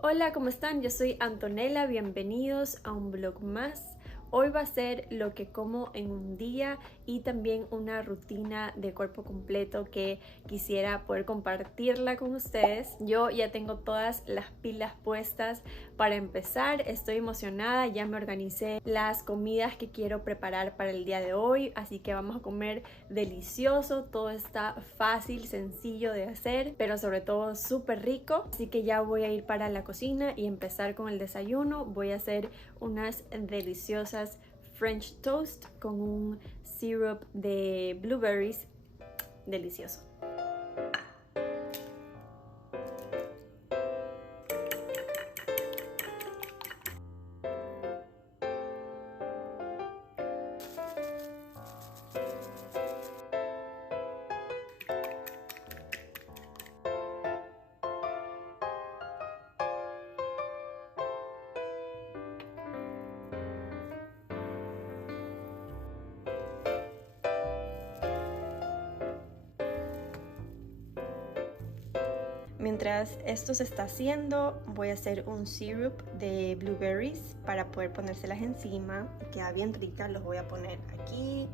Hola, ¿cómo están? Yo soy Antonella, bienvenidos a un vlog más. Hoy va a ser lo que como en un día y también una rutina de cuerpo completo que quisiera poder compartirla con ustedes. Yo ya tengo todas las pilas puestas para empezar, estoy emocionada, ya me organicé las comidas que quiero preparar para el día de hoy, así que vamos a comer delicioso, todo está fácil, sencillo de hacer, pero sobre todo súper rico. Así que ya voy a ir para la cocina y empezar con el desayuno. Voy a hacer unas deliciosas French toast con un syrup de blueberries delicioso. Mientras esto se está haciendo, voy a hacer un syrup de blueberries para poder ponérselas encima. Queda bien rica, los voy a poner aquí.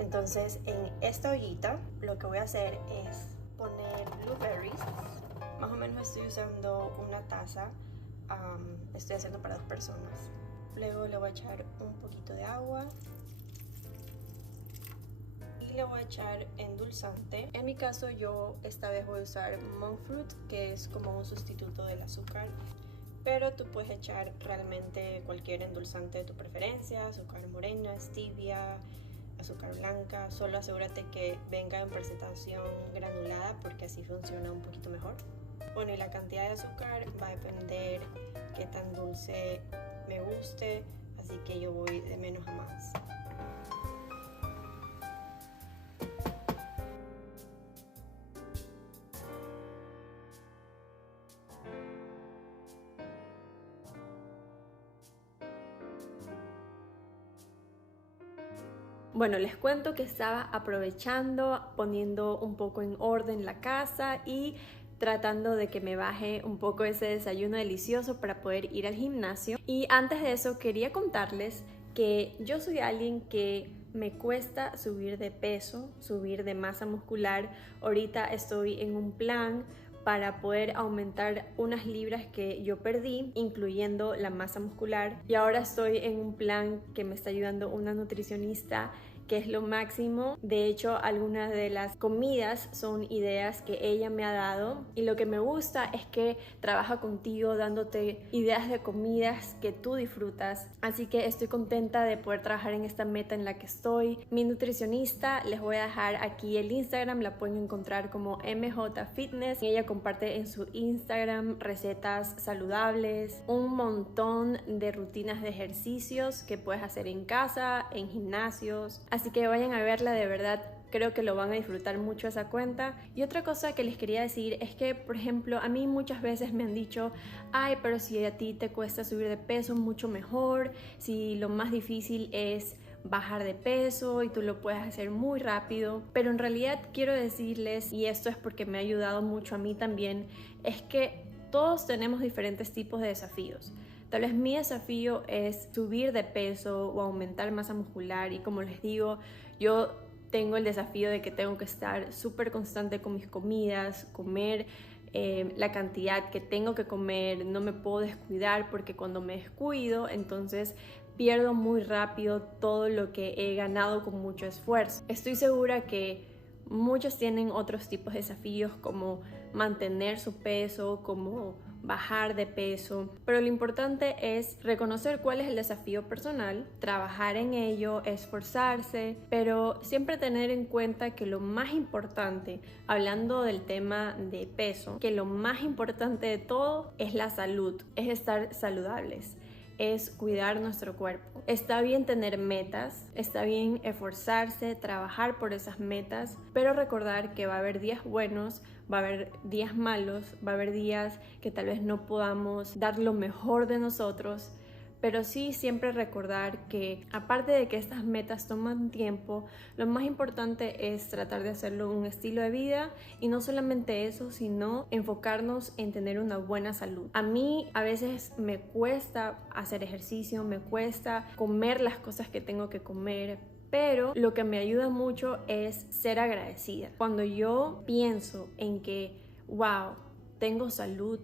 Entonces en esta ollita lo que voy a hacer es poner blueberries. Más o menos estoy usando una taza, estoy haciendo para 2 personas. Luego le voy a echar un poquito de agua. Y le voy a echar endulzante. En mi caso yo esta vez voy a usar monk fruit, que es como un sustituto del azúcar, pero tú puedes echar realmente cualquier endulzante de tu preferencia, azúcar morena, stevia, azúcar blanca. Solo asegúrate que venga en presentación granulada porque así funciona un poquito mejor. Bueno, y la cantidad de azúcar va a depender qué tan dulce me guste, así que yo voy de menos a más. Bueno, les cuento que estaba aprovechando, poniendo un poco en orden la casa y tratando de que me baje un poco ese desayuno delicioso para poder ir al gimnasio. Y antes de eso quería contarles que yo soy alguien que me cuesta subir de peso, subir de masa muscular. Ahorita estoy en un plan para poder aumentar unas libras que yo perdí, incluyendo la masa muscular. Y ahora estoy en un plan que me está ayudando una nutricionista, que es lo máximo. De hecho, algunas de las comidas son ideas que ella me ha dado y lo que me gusta es que trabaja contigo dándote ideas de comidas que tú disfrutas. Así que estoy contenta de poder trabajar en esta meta en la que estoy. Mi nutricionista, les voy a dejar aquí el Instagram, la pueden encontrar como MJ Fitness. Ella comparte en su Instagram recetas saludables, un montón de rutinas de ejercicios que puedes hacer en casa, en gimnasios. Así que vayan a verla, de verdad creo que lo van a disfrutar mucho esa cuenta. Y otra cosa que les quería decir es que, por ejemplo, a mí muchas veces me han dicho: ay, pero si a ti te cuesta subir de peso, mucho mejor. Si lo más difícil es bajar de peso y tú lo puedes hacer muy rápido. Pero en realidad quiero decirles, y esto es porque me ha ayudado mucho a mí también, es que todos tenemos diferentes tipos de desafíos. Tal vez mi desafío es subir de peso o aumentar masa muscular, y como les digo, yo tengo el desafío de que tengo que estar súper constante con mis comidas, comer la cantidad que tengo que comer, no me puedo descuidar porque cuando me descuido entonces pierdo muy rápido todo lo que he ganado con mucho esfuerzo. Estoy segura que muchos tienen otros tipos de desafíos, como mantener su peso, como bajar de peso, pero lo importante es reconocer cuál es el desafío personal, trabajar en ello, esforzarse, pero siempre tener en cuenta que lo más importante, hablando del tema de peso, que lo más importante de todo es la salud, es estar saludables, es cuidar nuestro cuerpo. Está bien tener metas, está bien esforzarse, trabajar por esas metas, pero recordar que va a haber días buenos, va a haber días malos, va a haber días que tal vez no podamos dar lo mejor de nosotros, pero sí siempre recordar que aparte de que estas metas toman tiempo, lo más importante es tratar de hacerlo un estilo de vida y no solamente eso, sino enfocarnos en tener una buena salud. A mí a veces me cuesta hacer ejercicio, me cuesta comer las cosas que tengo que comer, pero lo que me ayuda mucho es ser agradecida. Cuando yo pienso en que, wow, tengo salud,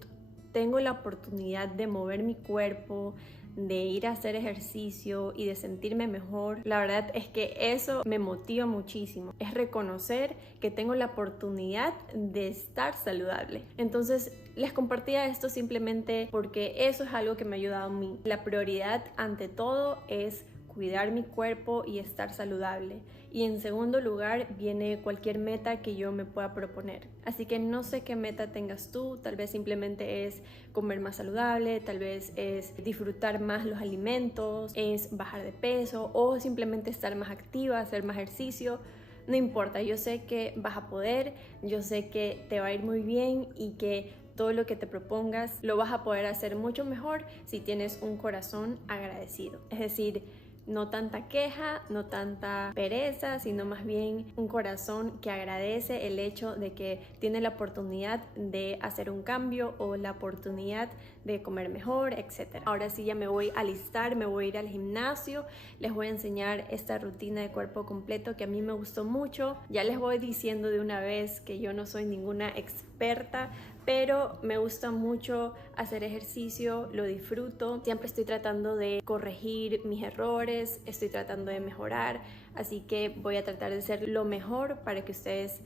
tengo la oportunidad de mover mi cuerpo, de ir a hacer ejercicio y de sentirme mejor, la verdad es que eso me motiva muchísimo. Es reconocer que tengo la oportunidad de estar saludable. Entonces les compartía esto simplemente porque eso es algo que me ha ayudado a mí. La prioridad ante todo es cuidar mi cuerpo y estar saludable. Y en segundo lugar viene cualquier meta que yo me pueda proponer. Así que no sé qué meta tengas tú, tal vez simplemente es comer más saludable, tal vez es disfrutar más los alimentos, es bajar de peso o simplemente estar más activa, hacer más ejercicio. No importa, yo sé que vas a poder, yo sé que te va a ir muy bien y que todo lo que te propongas lo vas a poder hacer mucho mejor si tienes un corazón agradecido. Es decir, no tanta queja, no tanta pereza, sino más bien un corazón que agradece el hecho de que tiene la oportunidad de hacer un cambio o la oportunidad de comer mejor, etc. Ahora sí ya me voy a alistar, me voy a ir al gimnasio, les voy a enseñar esta rutina de cuerpo completo que a mí me gustó mucho. Ya les voy diciendo de una vez que yo no soy ninguna experta, pero me gusta mucho hacer ejercicio, lo disfruto, siempre estoy tratando de corregir mis errores, estoy tratando de mejorar, así que voy a tratar de ser lo mejor para que ustedes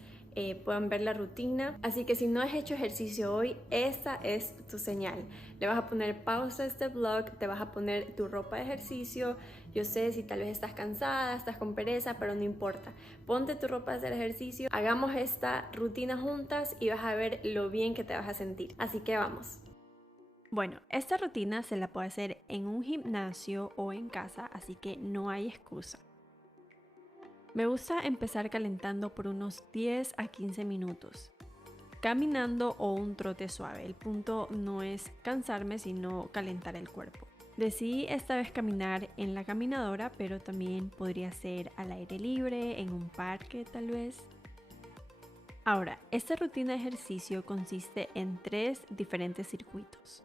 puedan ver la rutina. Así que si no has hecho ejercicio hoy, esa es tu señal. Le vas a poner pausa a este vlog, te vas a poner tu ropa de ejercicio. Yo sé si tal vez estás cansada, estás con pereza, pero no importa. Ponte tu ropa de hacer ejercicio, hagamos esta rutina juntas y vas a ver lo bien que te vas a sentir. Así que vamos. Bueno, esta rutina se la puede hacer en un gimnasio o en casa, así que no hay excusa. Me gusta empezar calentando por unos 10 a 15 minutos, caminando o un trote suave. El punto no es cansarme, sino calentar el cuerpo. Decidí esta vez caminar en la caminadora, pero también podría ser al aire libre, en un parque tal vez. Ahora, esta rutina de ejercicio consiste en 3 diferentes circuitos.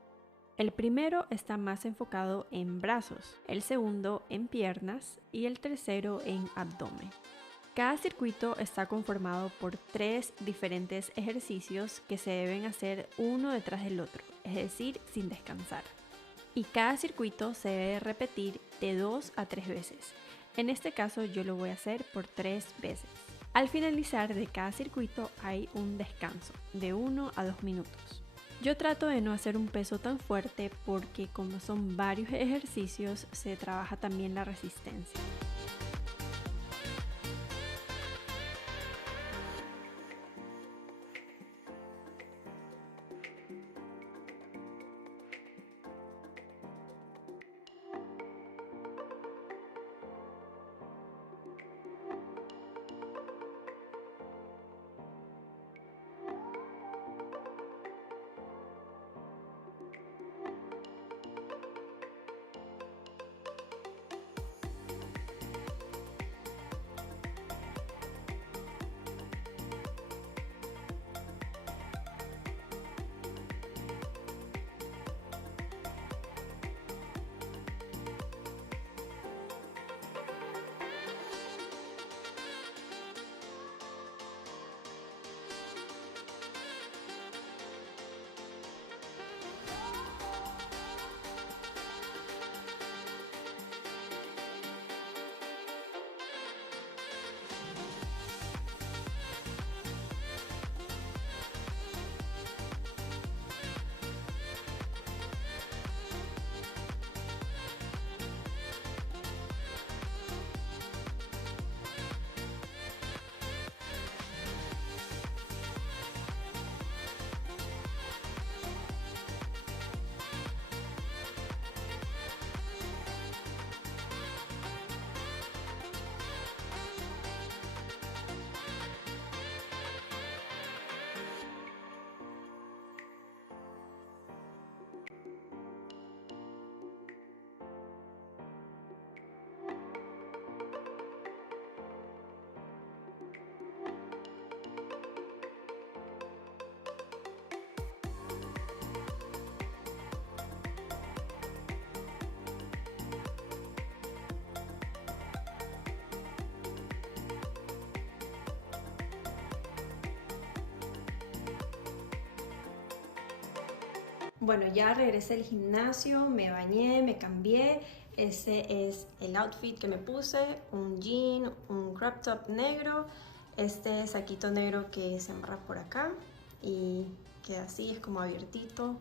El primero está más enfocado en brazos, el segundo en piernas y el tercero en abdomen. Cada circuito está conformado por 3 diferentes ejercicios que se deben hacer uno detrás del otro, es decir, sin descansar. Y cada circuito se debe repetir de 2 a 3 veces. En este caso yo lo voy a hacer por 3 veces. Al finalizar de cada circuito hay un descanso de 1 a 2 minutos. Yo trato de no hacer un peso tan fuerte porque como son varios ejercicios se trabaja también la resistencia. Bueno, ya regresé al gimnasio, me bañé, me cambié. Ese es el outfit que me puse, un jean, un crop top negro, este saquito negro que se amarra por acá y queda así, es como abiertito,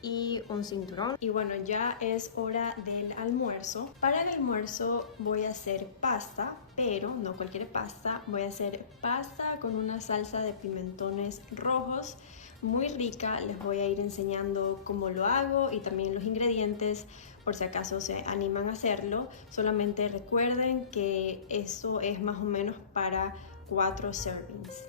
y un cinturón. Y bueno, ya es hora del almuerzo. Para el almuerzo voy a hacer pasta, pero no cualquier pasta. Voy a hacer pasta con una salsa de pimentones rojos muy rica. Les voy a ir enseñando cómo lo hago y también los ingredientes por si acaso se animan a hacerlo. Solamente recuerden que eso es más o menos para 4 servings.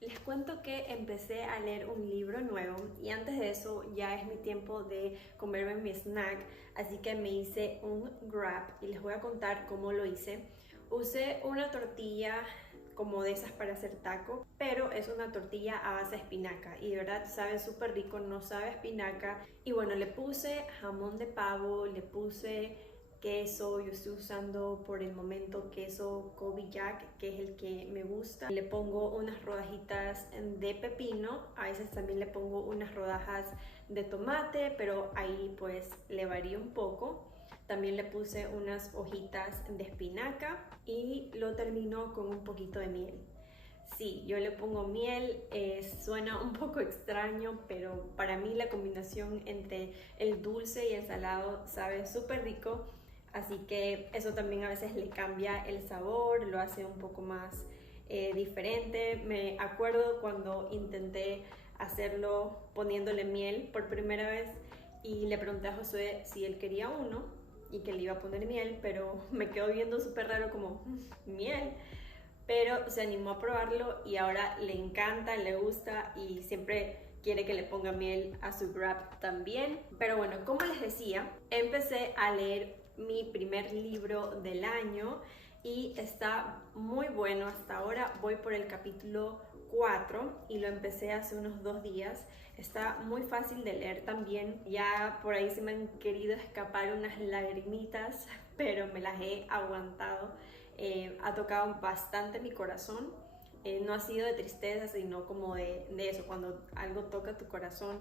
Les cuento que empecé a leer un libro nuevo y antes de eso ya es mi tiempo de comerme mi snack, así que me hice un wrap y les voy a contar cómo lo hice. Usé una tortilla como de esas para hacer taco, pero es una tortilla a base de espinaca y de verdad sabe súper rico, no sabe a espinaca. Y bueno, le puse jamón de pavo, le puse queso, yo estoy usando por el momento queso Colby Jack, que es el que me gusta. Le pongo unas rodajitas de pepino, a veces también le pongo unas rodajas de tomate, pero ahí pues le varía un poco. También le puse unas hojitas de espinaca y lo termino con un poquito de miel. Sí, yo le pongo miel, suena un poco extraño, pero para mí la combinación entre el dulce y el salado sabe súper rico. Así que eso también a veces le cambia el sabor, lo hace un poco más diferente. Me acuerdo cuando intenté hacerlo poniéndole miel por primera vez y le pregunté a Josué si él quería uno y que le iba a poner miel, pero me quedó viendo súper raro como miel. Pero se animó a probarlo y ahora le encanta, le gusta y siempre quiere que le ponga miel a su wrap también. Pero bueno, como les decía, empecé a leer mi primer libro del año y está muy bueno hasta ahora. Voy por el capítulo 4 y lo empecé hace unos 2 días. Está muy fácil de leer también. Ya por ahí se me han querido escapar unas lagrimitas, pero me las he aguantado. Ha tocado bastante mi corazón. No ha sido de tristeza, sino como de eso, cuando algo toca tu corazón.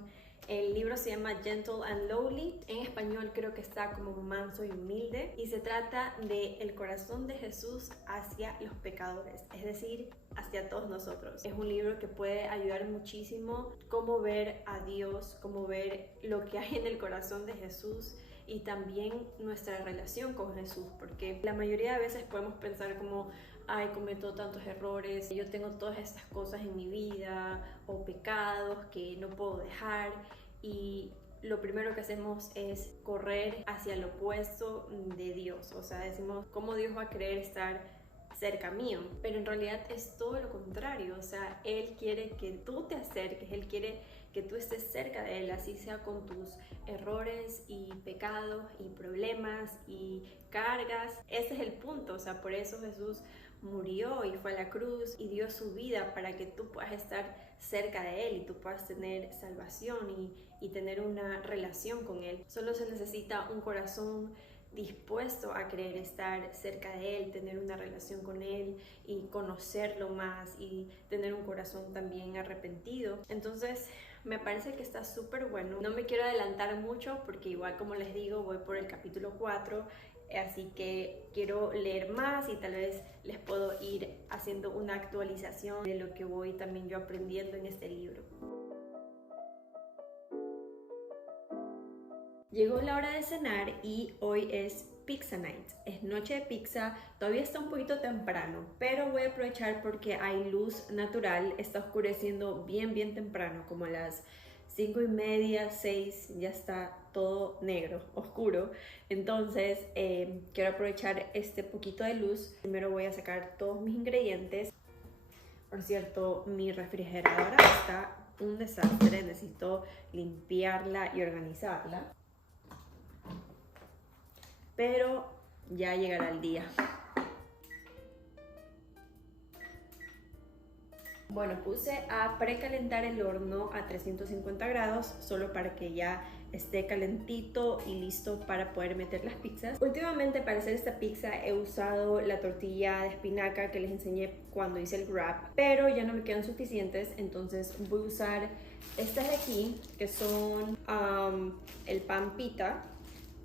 El libro se llama Gentle and Lowly, en español creo que está como manso y humilde, y se trata del corazón de Jesús hacia los pecadores, es decir, hacia todos nosotros. Es un libro que puede ayudar muchísimo cómo ver a Dios, cómo ver lo que hay en el corazón de Jesús y también nuestra relación con Jesús, porque la mayoría de veces podemos pensar como ay, cometo tantos errores, yo tengo todas estas cosas en mi vida o pecados que no puedo dejar, y lo primero que hacemos es correr hacia el opuesto de Dios. O sea, decimos, ¿cómo Dios va a querer estar cerca mío? Pero en realidad es todo lo contrario. O sea, Él quiere que tú te acerques, Él quiere que tú estés cerca de Él, así sea con tus errores y pecados y problemas y cargas. Ese es el punto. O sea, por eso Jesús murió y fue a la cruz y dio su vida para que tú puedas estar cerca de Él y tú puedas tener salvación y tener una relación con Él. Solo se necesita un corazón dispuesto a querer estar cerca de Él, tener una relación con Él y conocerlo más y tener un corazón también arrepentido. Entonces me parece que está súper bueno. No me quiero adelantar mucho porque igual, como les digo, voy por el capítulo 4 así que quiero leer más y tal vez les puedo ir haciendo una actualización de lo que voy también yo aprendiendo en este libro. Llegó la hora de cenar y hoy es Pizza Night, es noche de pizza. Todavía está un poquito temprano, pero voy a aprovechar porque hay luz natural, está oscureciendo bien temprano, como a las 5:30, 6, ya está todo negro, oscuro. Entonces quiero aprovechar este poquito de luz. Primero voy a sacar todos mis ingredientes. Por cierto, mi refrigeradora está un desastre, necesito limpiarla y organizarla, pero ya llegará el día. Bueno, puse a precalentar el horno a 350 grados solo para que ya esté calentito y listo para poder meter las pizzas. Últimamente para hacer esta pizza he usado la tortilla de espinaca que les enseñé cuando hice el wrap, pero ya no me quedan suficientes, entonces voy a usar estas de aquí que son el pan pita.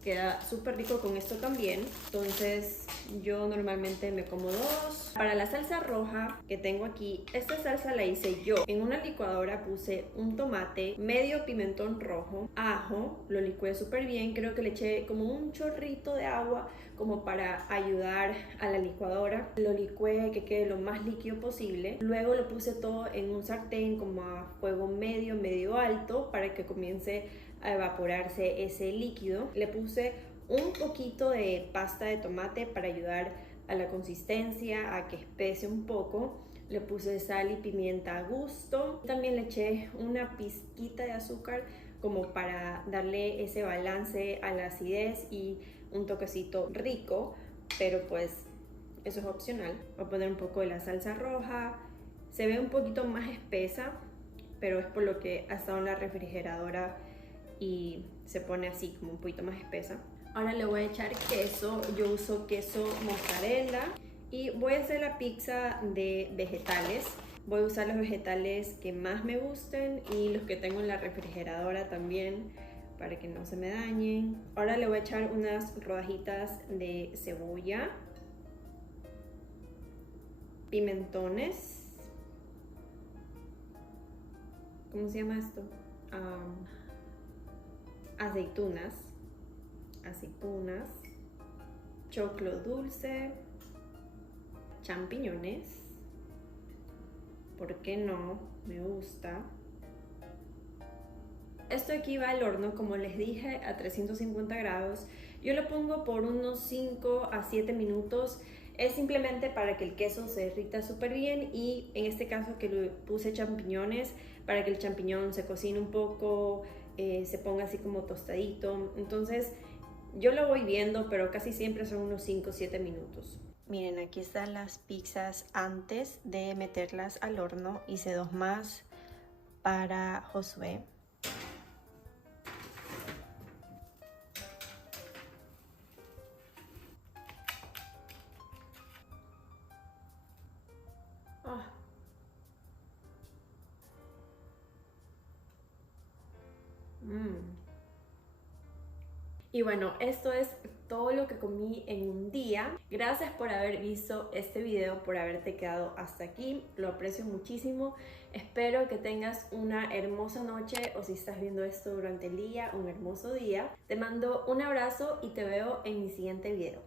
Queda súper rico con esto también, entonces yo normalmente me como 2. Para la salsa roja que tengo aquí, esta salsa la hice yo. En una licuadora puse un tomate, medio pimentón rojo, ajo, lo licué súper bien, creo que le eché como un chorrito de agua como para ayudar a la licuadora. Lo licué que quede lo más líquido posible, luego lo puse todo en un sartén como a fuego medio alto para que comience a evaporarse ese líquido. Le puse un poquito de pasta de tomate para ayudar a la consistencia, a que espese un poco. Le puse sal y pimienta a gusto. También le eché una pizquita de azúcar como para darle ese balance a la acidez y un toquecito rico, pero pues eso es opcional. Voy a poner un poco de la salsa roja. Se ve un poquito más espesa, pero es por lo que ha estado en la refrigeradora y se pone así como un poquito más espesa. Ahora le voy a echar queso. Yo uso queso mozzarella y voy a hacer la pizza de vegetales. Voy a usar los vegetales que más me gusten y los que tengo en la refrigeradora también para que no se me dañen. Ahora le voy a echar unas rodajitas de cebolla, pimentones, ¿cómo se llama esto? Aceitunas, choclo dulce, champiñones, ¿por qué no? Me gusta. Esto aquí va al horno, como les dije, a 350 grados. Yo lo pongo por unos 5 a 7 minutos. Es simplemente para que el queso se derrita súper bien y en este caso que le puse champiñones, para que el champiñón se cocine un poco, se ponga así como tostadito. Entonces yo lo voy viendo, pero casi siempre son unos 5 o 7 minutos. Miren, aquí están las pizzas antes de meterlas al horno. Hice 2 más para Josué. Y bueno, esto es todo lo que comí en un día. Gracias por haber visto este video, por haberte quedado hasta aquí. Lo aprecio muchísimo. Espero que tengas una hermosa noche o si estás viendo esto durante el día, un hermoso día. Te mando un abrazo y te veo en mi siguiente video.